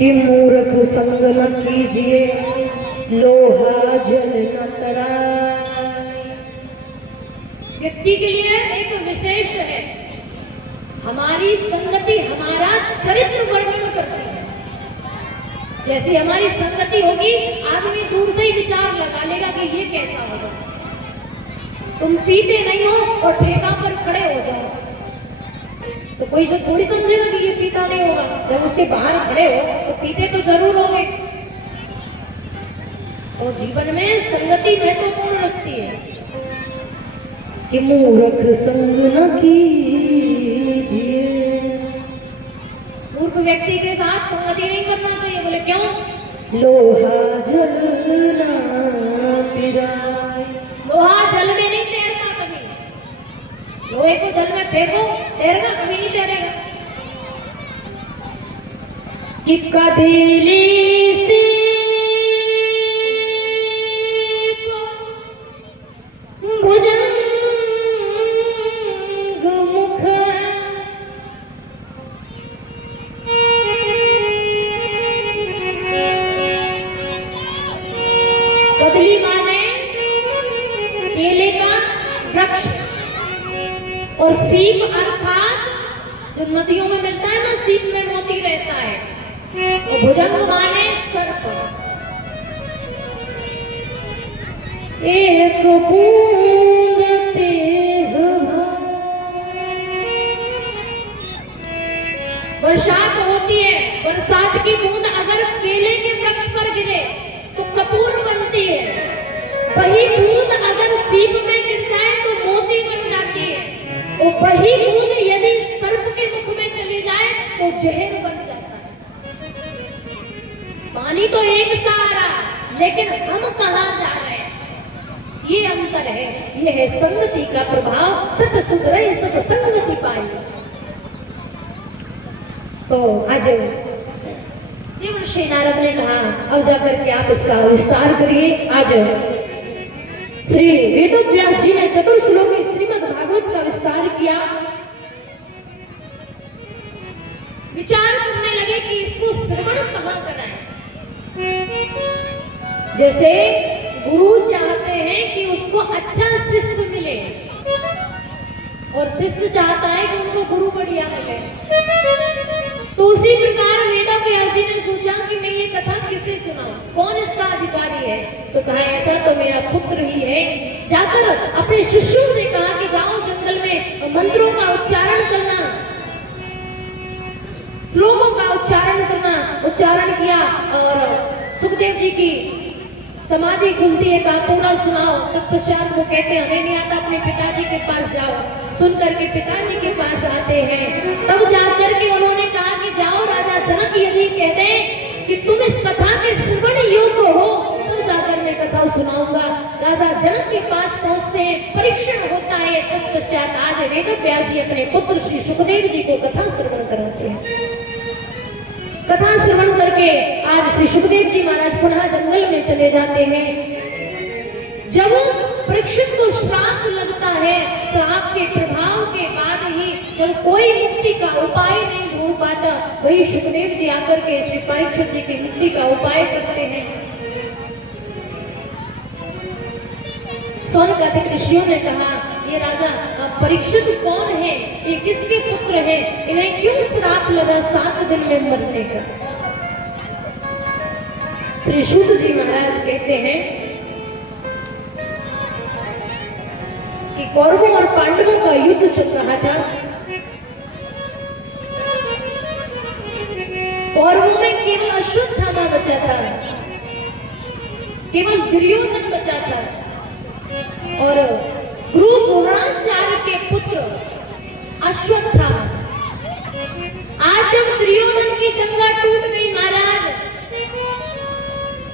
कि मूर्ख संग न कीजिए, लोहा जल न तराए। व्यक्ति के लिए एक विशेष है, हमारी संगति हमारा चरित्र वर्णन करती है। जैसी हमारी संगति होगी, आदमी दूर से ही विचार लगा लेगा कि ये कैसा होगा। तुम पीते नहीं हो और ठेका पर खड़े हो जाओ तो कोई जो थोड़ी समझेगा कि ये पीता नहीं होगा। जब उसके बाहर खड़े हो तो पीते तो जरूर होंगे। तो जीवन में संगति महत्वपूर्ण रखती है कि मूर्ख संग न कीजिए। मूर्ख व्यक्ति के साथ संगति नहीं करना चाहिए। बोले क्यों? लोहा जल न पिराए। लोहा जल में नहीं तैरता कभी। लोहे को जल में फेंको, तैरेगा? कभी नहीं तैरेगा। कि कदेली सी भुजंग मुख, कदली माने केले का वृक्ष, और सीप अर्थात जो नदियों में मिलता है ना, सीप में मोती रहता है। और भुजंग माने सर्प। एक बूंद तेह बरसात होती है, बरसात की बूंद अगर केले के वृक्ष पर गिरे तो कपूर बनती है। वही बूंद अगर सीप में गिर जाए तो मोती बन जाती है। और वही बूंद यदि सर्प के मुख में चली जाए तो जहर बन जाता है। पानी तो एक सा आ रहा, लेकिन हम कहाँ जा रहे हैं, ये अंतर है। ये है संगति का प्रभाव। सत सुधरे सत संगति पाई। तो आज देवर्षि नारद ने कहा अब जाकर के आप इसका विस्तार करिए। आज श्री वेदव्यास जी ने चतुर्श्लोकी श्रीमद् भागवत का विस्तार किया। विचार करने लगे कि इसको श्रवण कहाँ कराएं। जैसे गुरु चाहते हैं कि उसको अच्छा शिष्य मिले और शिष्य चाहता है कि उनको गुरु बढ़िया मिले। तो उसी प्रकार वेदव्यास जी ने सोचा कि मैं ये कथा किसे सुनाऊं, कौन इसका अधिकारी है। तो कहा ऐसा तो मेरा पुत्र ही है। जाकर अपने शिष्यों से कहा कि जाओ जंगल में मंत्रों का उच्चारण करना, श्लोकों का उच्चारण करना। उच्चारण किया और सुखदेव जी की समाधि खुलती है, कहा पूरा सुनाओ। तत्पश्चात वो कहते हमें नहीं आता, अपने पिताजी के पास जाओ। सुन करके पिताजी के पास आते हैं। तब जाकर के उन्होंने कहा कि जाओ राजा जनक यदि कहते कि तुम इस कथा के श्रवण योग्य हो तो जाकर मैं कथा सुनाऊंगा। राजा जनक के पास पहुंचते हैं, परीक्षण होता है। तत्पश्चात आज वेदव्यास जी अपने पुत्र श्री सुखदेव जी को कथा श्रवण कराते हैं। कथा श्रवण करके आज श्री सुखदेव जी महाराज पुनः जंगल में चले जाते हैं। जब उस परीक्षित को श्राप लगता है, श्राप के प्रभाव के बाद ही जब कोई मुक्ति का उपाय नहीं ढूंढ पाता, वही सुखदेव जी आकर के श्री परीक्षित जी की मुक्ति का उपाय करते हैं। सौनकादिक ऋषियों ने कहा ये राजा परीक्षित कौन है, ये किसके पुत्र है, इन्हें क्यों श्राप लगा 7 दिन में मरने का। श्री शुद्ध जी महाराज कहते हैं कि कौरवों और पांडवों का युद्ध चल रहा था। कौरवों में केवल अश्वत्थामा बचा था, केवल दुर्योधन बचा था और गुरु द्रोणाचार्य के पुत्र अश्वत्थामा। आज जब दुर्योधन की जंगा टूट गई महाराज,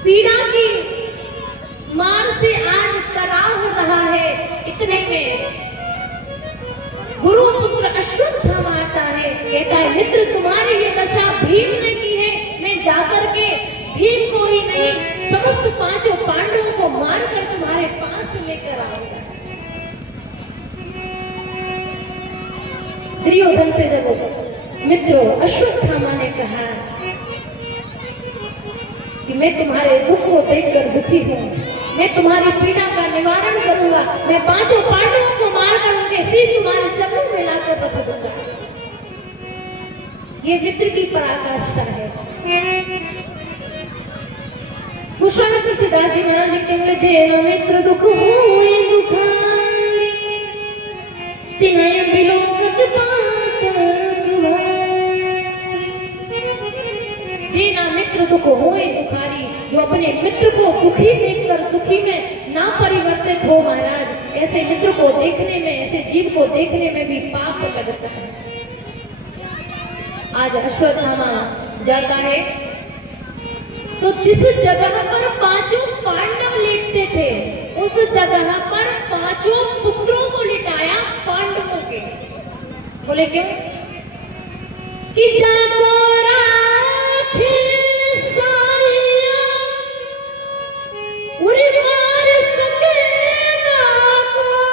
पीड़ा की मार से आज कराह रहा है, इतने में गुरु पुत्र अश्वत्थामा आता है। कहता है मित्र तुम्हारी ये दशा भीम ने की है, मैं जाकर के भीम को ही नहीं समस्त 5 पांडवों को मारकर तुम्हारे पास लेकर आऊंगा। दुर्योधन से जब मित्रों अश्वत्थामा ने कहा कि मैं तुम्हारे दुख को देखकर दुखी हूँ, मैं तुम्हारी पीड़ा का निवारण करूंगा, मैं पांचों पांडवों को मारकर उनके शीश तुम्हारे चरणों में लाकर रख दूंगा। ये मित्र की पराकाष्ठा है। कुशाग्र सिद्धार्थ जी महाराज लिखते हैं, जे मित्र दुख हुए दुखारी तिनय बिलोकत पातक भारी। जे ना मित्र दुख हुए दुखारी, जो अपने मित्र को दुखी देखकर दुखी में ना परिवर्तित हो महाराज, ऐसे मित्र को देखने में, ऐसे जीव को देखने में भी पाप लगता है। आज अश्वत्थामा जाता है तो जिस जगह पर पांचों पांडव लेटते थे, उस जगह पर पांचों पुत्रों को लिटाया पांडवों के। बोले क्यों? कि जाको राखे सालिया उरी मार सके ना कोई,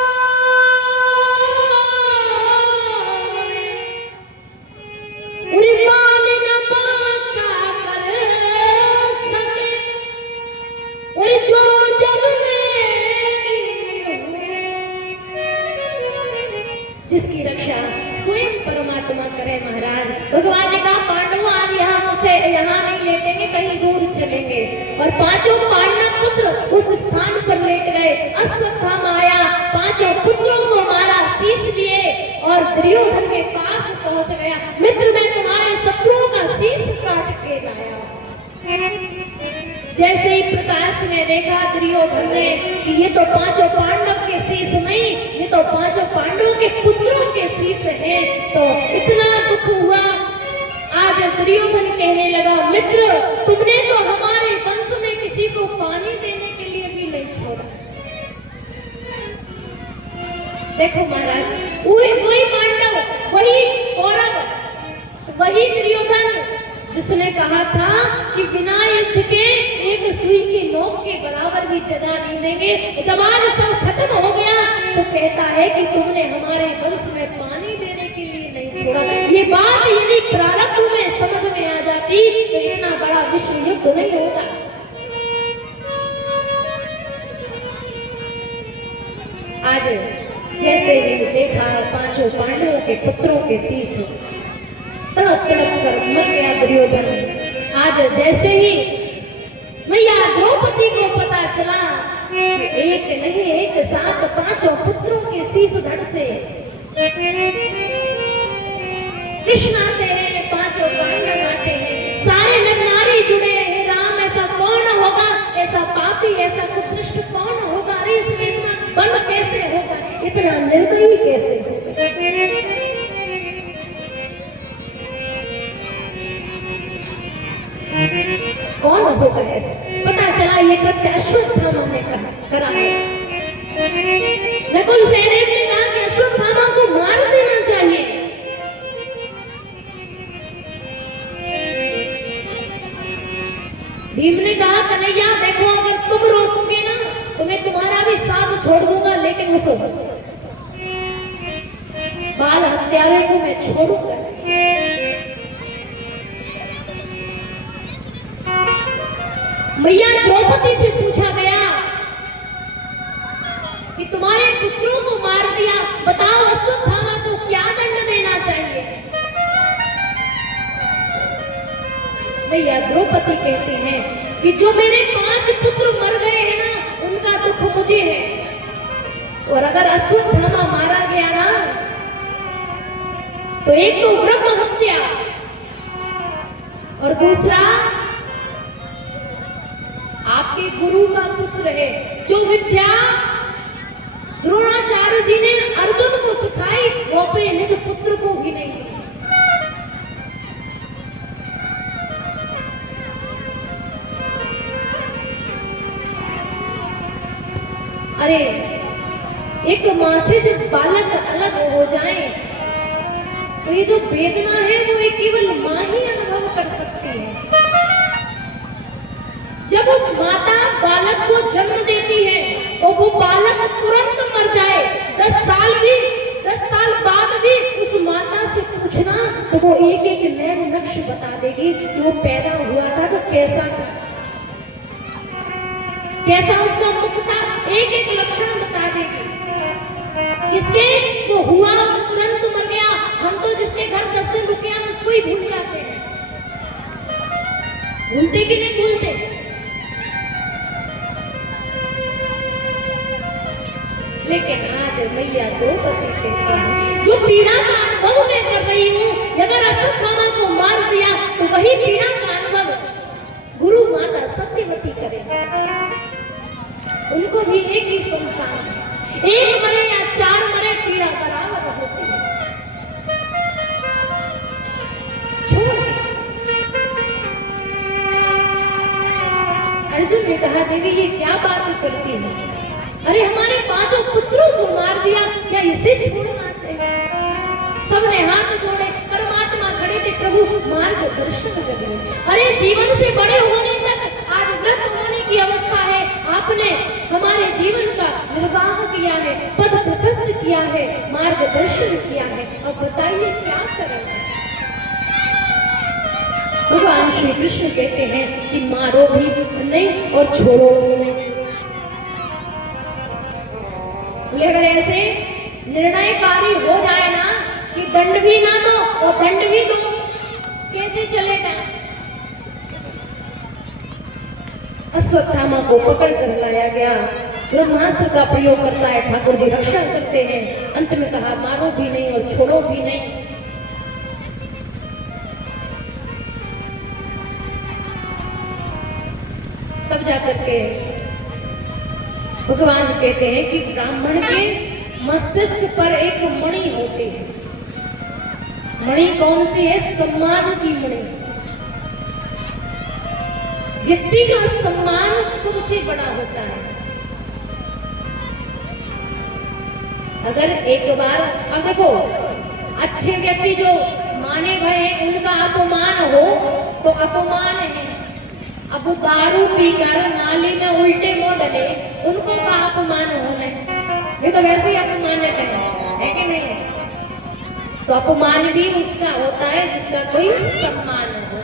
उरी माली न बाका कर सके, उरी जो जग में जिसकी रक्षा स्वयं परमात्मा करे महाराज। भगवान ने कहा पांडव आज यहाँ नहीं लेटेंगे, कहीं दूर चलेंगे। और पांचों पांडव पुत्र उस स्थान पर लेट गए। अश्वत्थामा आया, पांचों पुत्रों को मारा, शीश लिए और दुर्योधन के पास पहुंच गया। मित्र मैं तुम्हारे शत्रुओं का शीश काट के लाया। जैसे ही प्रकाश में देखा दुर्योधन ने कि ये तो पांचों पांडव के शीश नहीं, ये तो पांचों पांडवों के पुत्रों के शीश हैं, तो इतना दुख हुआ। आज दुर्योधन कहने लगा, मित्र तुमने तो हमारे वंश में किसी को पानी देने के लिए भी नहीं छोड़ा। देखो महाराज, वही पांडव, वही कौरव, वही दुर्योधन जिसने कहा था कि बिना युद्ध के एक सुई की नोक के बराबर भी जजा नहीं देंगे। जब आज सब खत्म हो गया तो कहता है कि तुमने हमारे वंश में पानी देने के लिए नहीं छोड़ा। ये बात यदि प्रारंभ में समझ में आ जाती तो इतना बड़ा विश्व युद्ध नहीं होता। आज जैसे ही देखा पांचों पांडवों के पुत्रों के शीश तड़प तड़प कर मर गया दुर्योधन। आज जैसे ही मैया द्रौपदी को पता चला कि एक नहीं एक साथ पांचों पुत्रों के शीश धड़ से कृष्ण आते हैं, पांचों पांडव आते हैं, सारे नर नारी जुड़े हैं। राम ऐसा कौन होगा, ऐसा पापी, ऐसा कुदृष्ट कौन होगा? अरे इसमें इतना बल कैसे होगा, इतना निर्दयी कैसे होगा? कौन होगा ऐसे? पता चला ये कृत्य अश्वत्थामा ने करा है। नकुल सहदेव ने कहा कि अश्वत्थामा को मार देना चाहिए। भीम ने कहा कन्हैया देखो, अगर तुम रोकोगे ना तो मैं तुम्हारा भी साथ छोड़ दूंगा, लेकिन उस बाल हत्यारे को मैं छोड़ूंगा। मैया द्रौपदी से पूछा गया कि तुम्हारे पुत्रों को मार दिया, बताओ अश्वत्थामा को क्या दंड देना चाहिए? मैया द्रौपदी कहती हैं कि जो मेरे 5 पुत्र मर गए हैं ना, उनका दुख मुझे है, और अगर अश्वत्थामा मारा गया ना तो एक तो ब्रह्म हत्या और दूसरा आपके गुरु का पुत्र है। जो विद्या द्रोणाचार्य जी ने अर्जुन को सिखाई वो अपने निज पुत्र को भी नहीं दी। अरे एक मां से जब बालक अलग हो जाए तो ये जो वेदना है वो एक केवल मां ही अनुभव कर सकती है। जब माता बालक को जन्म देती है तो वो बालक तुरंत मर जाए, 10 साल बाद भी उस माता से पूछना तो वो एक एक नैन नक्श बता देगी कि वो पैदा हुआ था तो कैसा था। कैसा उसका मुख था, एक एक लक्षण बता देगी। किसके वो हुआ तुरंत मर गया। हम तो जिसके घर 10 दिन रुके हम उसको ही भूल जाते हैं। भूलते कि नहीं भूलते? लेकिन आज मैया द्रौपदी कहती है जो पीड़ा का अनुभव मैं कर रही हूँ, अगर अश्वत्थामा को मार दिया तो वही पीड़ा का अनुभव गुरु माता सत्यवती करेंगे। उनको भी एक ही संतान है, एक मरे या 4 मरे पीड़ा बराबर होती है। छोड़ दीजिए। अर्जुन ने कहा देवी ये क्या बात करती है? अरे हमारे 5 पुत्रों को मार दिया, क्या इसे छोड़ना चाहिए? सबने हाथ जोड़े, परमात्मा खड़े थे, प्रभु मार्गदर्शन करिए। अरे जीवन से बड़े होने तक आज व्रत होने की अवस्था है, आपने हमारे जीवन का निर्वाह किया है, पद प्रशस्त किया है, मार्गदर्शन किया है, अब बताइए क्या करें? भगवान श्री कृष्ण कहते हैं कि मारो भी नहीं और छोड़ो भी नहीं। बोले अगर ऐसे निर्णयकारी हो जाए ना कि दंड भी ना दो और दंड भी दो, कैसे चलेगा? अश्वत्थामा को पकड़ कर लाया गया, ब्रह्मास्त्र का प्रयोग करता है, ठाकुर जी रक्षा करते हैं। अंत में कहा मारो भी नहीं और छोड़ो भी नहीं। तब जाकर के भगवान कहते हैं कि ब्राह्मण के मस्तिष्क पर एक मणि होती है। मणि कौन सी है? सम्मान की मणि। व्यक्ति का सम्मान सबसे बड़ा होता है। अगर एक बार, अब देखो अच्छे व्यक्ति जो माने भय उनका अपमान हो तो अपमान है। अब वो दारू पीकर नाली में उल्टे मुंह डले, उनको का अपमान होना है? ये तो वैसे ही अपमान है कि नहीं? तो अपमान भी उसका होता है जिसका कोई सम्मान हो।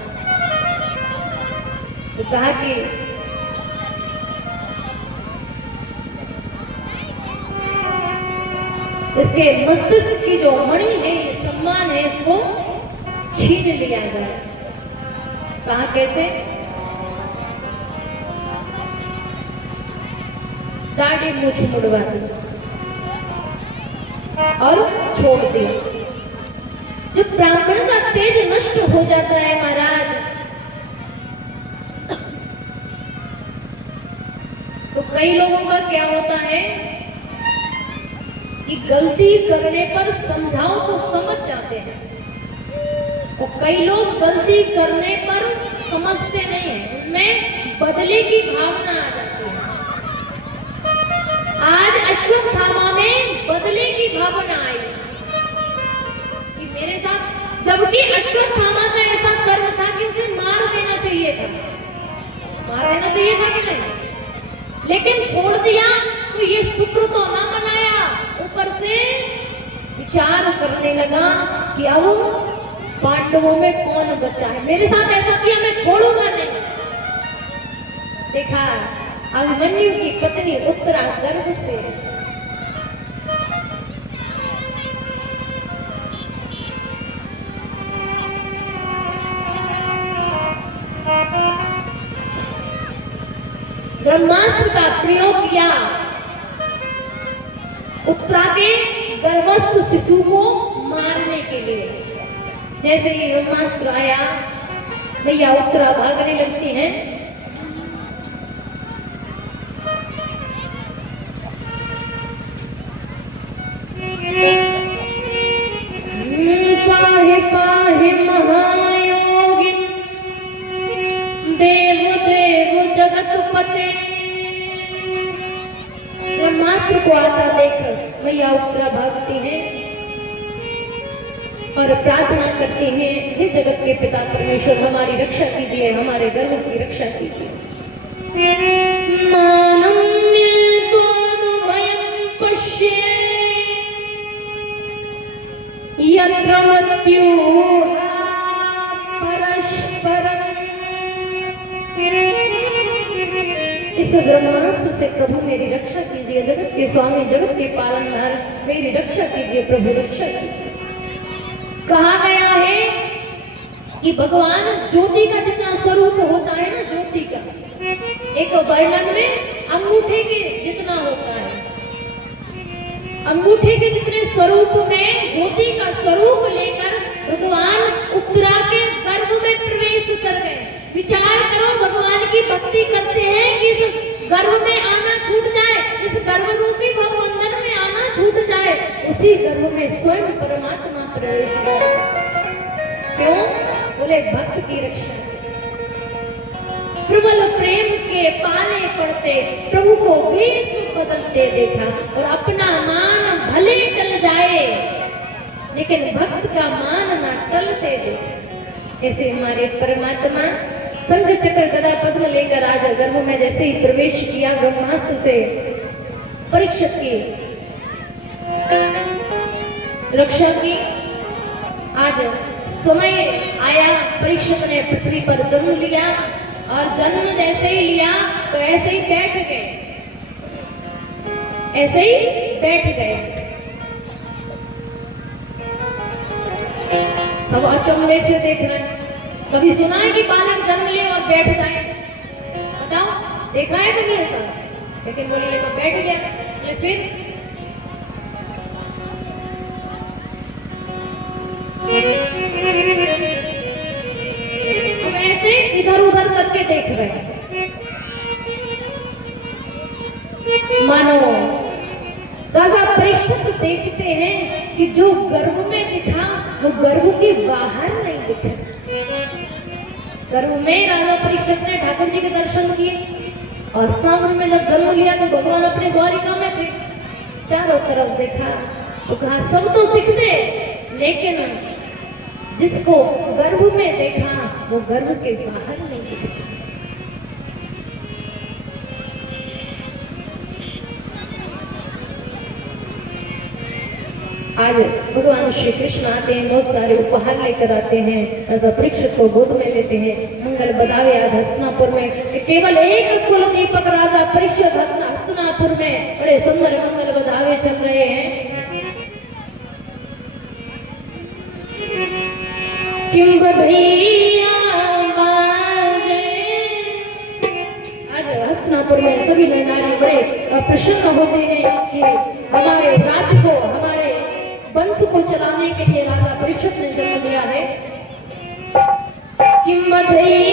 तो कहा कि इसके मस्तिष्क की जो मणि है, ये सम्मान है, इसको छीन लिया जाए। कहा कैसे? दाढ़ी मूछ मुड़वा दी और छोड़ दी। जब ब्राह्मण का तेज नष्ट हो जाता है महाराज, तो कई लोगों का क्या होता है कि गलती करने पर समझाओ तो समझ जाते हैं, और कई लोग गलती करने पर समझते नहीं है, उनमें बदले की भावना आ जाती है। आज अश्वत्थामा में बदले की भावना आई कि मेरे साथ, जबकि अश्वत्थामा का ऐसा कर्म था कि उसे मार देना चाहिए था। मार देना चाहिए था कि नहीं? लेकिन छोड़ दिया तो ये शुक्र तो ना मनाया, ऊपर से विचार करने लगा कि अब पांडवों में कौन बचा है। मेरे साथ ऐसा किया, मैं छोड़ूंगा नहीं। देखा अभिमन्यु की पत्नी उत्तरा गर्भ से ब्रह्मास्त्र का प्रयोग किया, उत्तरा के गर्भस्थ शिशु को मारने के लिए। जैसे ही ब्रह्मास्त्र आया, भैया उत्तरा भागने लगती हैं। पाहे पाहे महायोगिन देव देव जगतपते। ब्रह्मास्त्र को आता देख भैया उत्तरा भागती हैं और प्रार्थना करते हैं, हे जगत के पिता परमेश्वर हमारी रक्षा कीजिए, हमारे गर्भ की रक्षा कीजिए। यत्र मृत्युः परस्परम्। इस इस ब्रह्मास्त्र से प्रभु मेरी रक्षा कीजिए, जगत के स्वामी जगत के पालनहार मेरी रक्षा कीजिए प्रभु, रक्षा कीजिए। कहा गया है कि भगवान ज्योति का जितना स्वरूप होता है ना, ज्योति का एक वर्णन में अंगूठे के जितना होता है, अंगूठे के जितने स्वरूप में ज्योति का स्वरूप लेकर भगवान उत्तरा के गर्भ में प्रवेश कर गए। विचार करो, भगवान की भक्ति करते हैं कि इस गर्भ में आना छूट जाए, इस गर्भ रूपी भवबंधन में आना छूट जाए, उसी गर्भ में स्वयं परमात्मा प्रवेश करे। क्यों? बोले भक्त की रक्षा। प्रबल प्रेम के पाले पड़ते प्रभु को वेश बदलते देखा, और अपना मान भले टल जाए लेकिन भक्त का मान ना टलते देखा। ऐसे हमारे परमात्मा शंख चक्र गदा पद्म लेकर आज गर्भ में जैसे ही प्रवेश किया ब्रह्मास्त्र से परीक्षित की रक्षा की। आज समय आया, परीक्षित ने पृथ्वी पर जन्म लिया, और जन्म जैसे ही लिया तो ऐसे ही बैठ गए, ऐसे ही बैठ गए। सब अचंभे से देख रहे हैं। कभी सुना है कि बालक जन्म ले और बैठ जाए? बताओ, देखा है कभी ऐसा? लेकिन बोले ये तो बैठ गया। ये फिर ऐसे इधर उधर करके देख रहे हैं। मानो राजा परीक्षित देखते हैं कि जो गर्भ में दिखा वो गर्भ के बाहर नहीं दिखा। गर्भ में राजा परीक्षित ने ठाकुर जी के दर्शन किए, और हस्तिनापुर में जब जन्म लिया तो भगवान अपने द्वारिका में थे। चारों तरफ देखा तो कहा सब तो दिखते, लेकिन जिसको गर्भ में देखा वो गर्भ के बाहर नहीं दिखता। आज भगवान श्री कृष्ण आते हैं, बहुत सारे उपहार लेकर आते हैं, राजा परीक्षित को गोद में लेते हैं, मंगल बधावे। आज हस्तिनापुर में केवल एक कुल दीपक राजा परीक्षित हस्तिनापुर में बड़े सुंदर मंगल बधावे चल रहे हैं। किम बधैया बाजे। आज हस्तिनापुर में सभी नारी बड़े प्रसन्न होते हैं कि हमारे राज्य को, हमारे वंश को चलाने के लिए राजा परीक्षित ने जन्म दिया है। किम बधैया